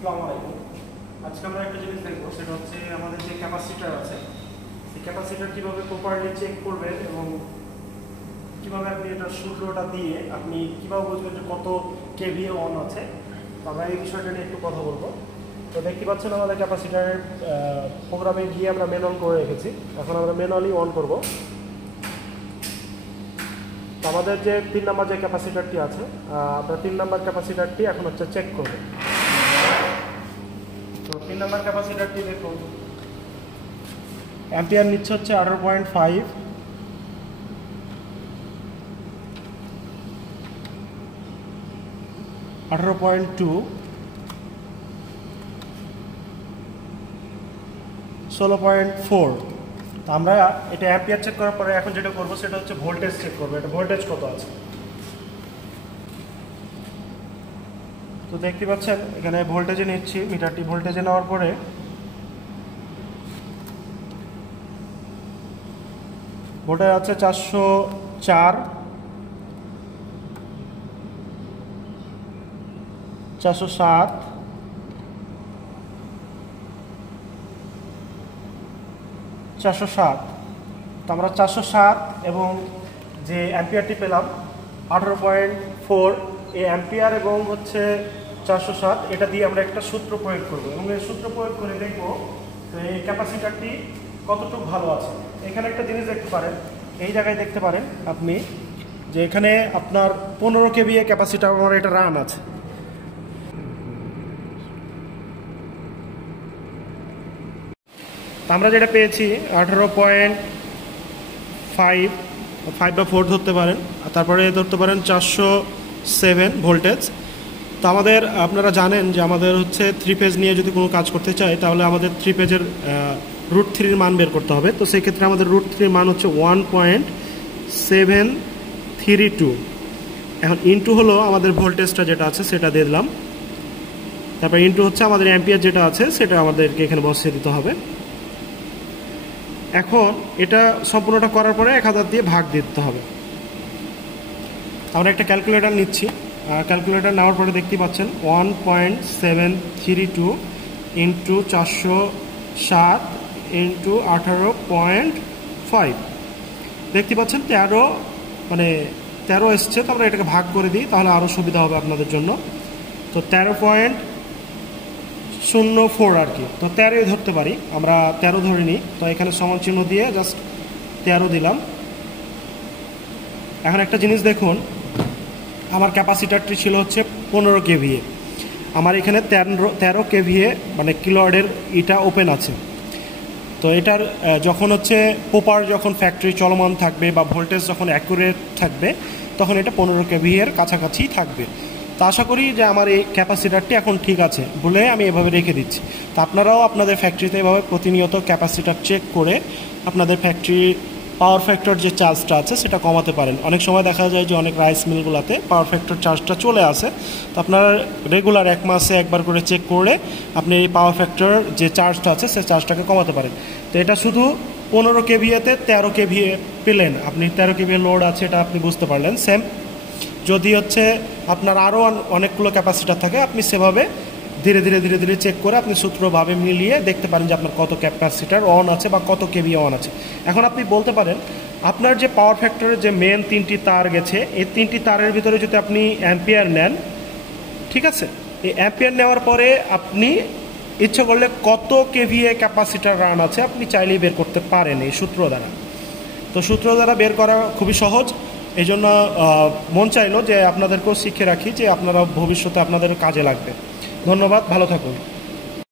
আসসালামু আলাইকুম। আজকে আমরা একটা জিনিস দেখবো, সেটা হচ্ছে আমাদের যে ক্যাপাসিটার আছে, সেই ক্যাপাসিটার কীভাবে প্রপারলি চেক করবেন এবং কীভাবে আপনি এটা সূত্রটা দিয়ে আপনি কীভাবে বুঝবেন যে কত কেভিএ অন আছে। তো আমরা এই বিষয়টা নিয়ে একটু কথা বলবো। তো দেখতে পাচ্ছেন আমাদের ক্যাপাসিটারের প্রোগ্রামে গিয়ে আমরা ম্যানুয়াল করে রেখেছি। এখন আমরা ম্যানুয়ালি অন করব। তো আমাদের যে 3 নম্বর যে ক্যাপাসিটারটি আছে, আমরা 3 নম্বর ক্যাপাসিটারটি এখন হচ্ছে চেক করব। তো 3 নম্বর ক্যাপাসিটারটি দেখুন, অ্যাম্পিয়ার নিচ্ছে হচ্ছে 18.5, (18.2), 16.4। তো আমরা এটা অ্যাম্পিয়ার চেক করার পরে এখন যেটা করবো সেটা হচ্ছে ভোল্টেজ চেক করবো, এটা ভোল্টেজ কত আছে। তো দেখতে পাচ্ছেন এখানে ভোল্টেজে নিচ্ছি, মিটারটি ভোল্টেজে নেওয়ার পরে ভোল্টেজ আছে 404, 407, 407। তো আমরা 407 এবং যে অ্যাম্পিয়ারটি পেলাম 18.4, এই অ্যাম্পিয়ার এবং হচ্ছে 407, এটা দিয়ে আমরা একটা সূত্র প্রয়োগ করব এবং এই সূত্র প্রয়োগ করে দেখব এই ক্যাপাসিটারটি কতটুকু ভালো আছে। এখানে একটা জিনিস দেখতে পারেন, এই জায়গায় দেখতে পারেন আপনি যে এখানে আপনার 15 কেভিএ ক্যাপাসিটার আমার এটা রান আছে। আমরা যেটা পেয়েছি 18.5 বা 4 ধরতে পারেন, আর তারপরে ধরতে পারেন 407 ভোল্টেজ। তো আমাদের আপনারা জানেন যে আমাদের হচ্ছে 3 ফেজ নিয়ে যদি কোনো কাজ করতে চাই তাহলে আমাদের 3 ফেজের √3 মান বের করতে হবে। তো সেই ক্ষেত্রে আমাদের √3 মান হচ্ছে 1.732। এখন ইনটু হলো আমাদের ভোল্টেজটা যেটা আছে সেটা দিয়ে দিলাম, তারপর ইনটু হচ্ছে আমাদের অ্যাম্পিয়ার যেটা আছে সেটা আমাদেরকে এখানে বসিয়ে দিতে হবে। এখন এটা সম্পূর্ণটা করার পরে 1000 দিয়ে ভাগ দিতে হবে। আমরা একটা ক্যালকুলেটর নিচ্ছি, ক্যালকুলেটর নেওয়ার পরে দেখতে পাচ্ছেন 1.732 ইন্টু 407 ইন্টু 18.5, দেখতে পাচ্ছেন 13 এসছে। তো আমরা এটাকে ভাগ করে দিই, তাহলে আরও সুবিধা হবে আপনাদের জন্য। তো 13.04 আর কি, তো 13 ধরতে পারি, আমরা 13 ধরে নিই। তো এখানে সমান চিহ্ন দিয়ে জাস্ট 13 দিলাম। এখন একটা জিনিস দেখুন, আমার ক্যাপাসিটারটি ছিল হচ্ছে 15 কেভিএ, আমার এখানে 13 কেভিএ মানে কিলোওয়াটের এটা ওপেন আছে। তো এটার যখন হচ্ছে যখন ফ্যাক্টরি চলমান থাকবে বা ভোল্টেজ যখন অ্যাকুরেট থাকবে তখন এটা 15 কেভিএর কাছাকাছি থাকবে। তো আশা করি যে আমার এই ক্যাপাসিটারটি এখন ঠিক আছে বলে আমি এভাবে রেখে দিচ্ছি। তো আপনারাও আপনাদের ফ্যাক্টরিতে এভাবে প্রতিনিয়ত ক্যাপাসিটার চেক করে আপনাদের ফ্যাক্টরি পাওয়ার ফ্যাক্টর যে চার্জটা আছে সেটা কমাতে পারেন। অনেক সময় দেখা যায় যে অনেক রাইস মিলগুলোতে পাওয়ার ফ্যাক্টর চার্জটা চলে আসে। তো আপনারা রেগুলার 1 মাসে একবার করে চেক করে আপনি এই পাওয়ার ফ্যাক্টর যে চার্জটা আছে সেই চার্জটাকে কমাতে পারেন। তো এটা শুধু 15 কেভিএতে 13 কেভিএ পেলেন, আপনি 13 কেভিএ লোড আছে এটা আপনি বুঝতে পারলেন। সেম যদি হচ্ছে আপনার আরও অনেকগুলো ক্যাপাসিটার থাকে, আপনি সেভাবে ধীরে ধীরে চেক করে আপনি সূত্রভাবে মিলিয়ে দেখতে পারেন যে আপনার কত ক্যাপাসিটার অন আছে বা কত কেভি অন আছে। এখন আপনি বলতে পারেন আপনার যে পাওয়ার ফ্যাক্টরের যে মেন 3টি তার গেছে, এই 3টি তারের ভিতরে যদি আপনি অ্যাম্পিয়ার নেন, ঠিক আছে, এই অ্যাম্পিয়ার নেওয়ার পরে আপনি ইচ্ছে করলে কত কেভিএ ক্যাপাসিটার রান আছে আপনি চাইলেই বের করতে পারেন এই সূত্র দ্বারা। তো সূত্র দ্বারা বের করা খুবই সহজ, এই জন্য মন চাইলো যে আপনাদেরকেও শিখে রাখি যে আপনারা ভবিষ্যতে আপনাদের কাজে লাগবে। ধন্যবাদ, ভালো থাকুন।